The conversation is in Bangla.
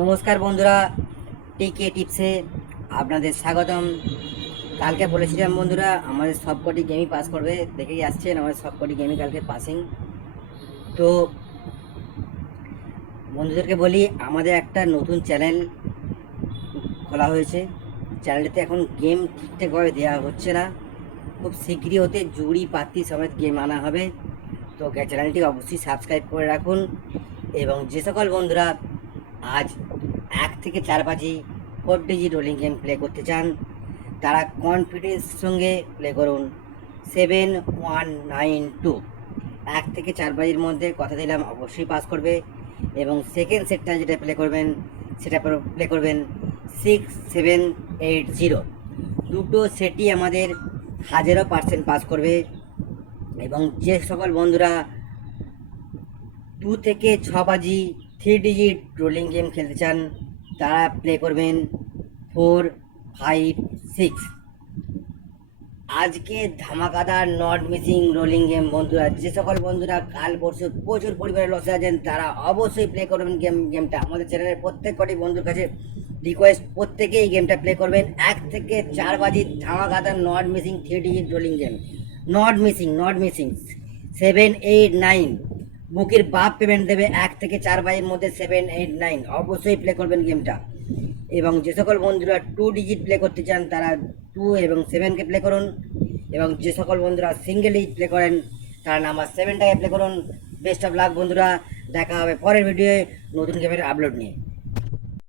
নমস্কার বন্ধুরা, টিকে টিপসে আপনাদের স্বাগতম। কালকে বলেছিলাম বন্ধুরা আমাদের সবকটি গেমই পাস করবে, দেখেই আসছেন আমাদের সবকটি গেমই কালকে পাসিং। তো বন্ধুদেরকে বলি, আমাদের একটা নতুন চ্যানেল খোলা হয়েছে। চ্যানেলটিতে এখন গেম ঠিকঠাকভাবে দেওয়া হচ্ছে না, খুব শীঘ্রই হতে জুড়ি পাতি সমেত গেম আনা হবে। তো চ্যানেলটি অবশ্যই সাবস্ক্রাইব করে রাখুন। এবং যে সকল বন্ধুরা আজ 1 থেকে 4 বাজি 4 ডিজিট রোলিং গেম প্লে করতে চান, তারা কনফিডেন্স সঙ্গে প্লে করুন 7192। 1 থেকে 4 বাজির মধ্যে কথা দিলাম অবশ্যই পাস করবে। এবং সেকেন্ড সেটটা যেটা প্লে করবেন সেটা প্লে করবেন 6780। দুটো সেটই আমাদের 1000% পাস করবে। এবং যে সকল বন্ধুরা 2 থেকে 6 বাজি 3 ডিজিট রোলিং গেম খেলতে চান, তারা প্লে করবেন 456। আজকে ধামাকাদার নট মিসিং রোলিং গেম বন্ধুরা, যে সকল বন্ধুরা কাল পরশু প্রচুর পরিমাণে লসে আছেন, তারা অবশ্যই প্লে করবেন গেমটা। আমাদের চ্যানেলের প্রত্যেক কটি বন্ধুর কাছে রিকোয়েস্ট, প্রত্যেকেই গেমটা প্লে করবেন। 1 থেকে 4 বাজি ধামাকাদার not missing 3 digit rolling game. Not missing 789। বুকের বাপ পেমেন্ট দেবে 1 থেকে 4 বাজির মধ্যে 789। অবশ্যই প্লে করবেন গেমটা। এবং যে সকল বন্ধুরা 2 ডিজিট প্লে করতে চান, তারা 2 এবং 7কে প্লে করুন। এবং যে সকল বন্ধুরা সিঙ্গেল ডিজিট প্লে করেন, তারা নাম্বার 7টাকে প্লে করুন। বেস্ট অফ লাক বন্ধুরা, দেখা হবে পরের ভিডিওয়ে নতুন গেমের আপলোড নিয়ে।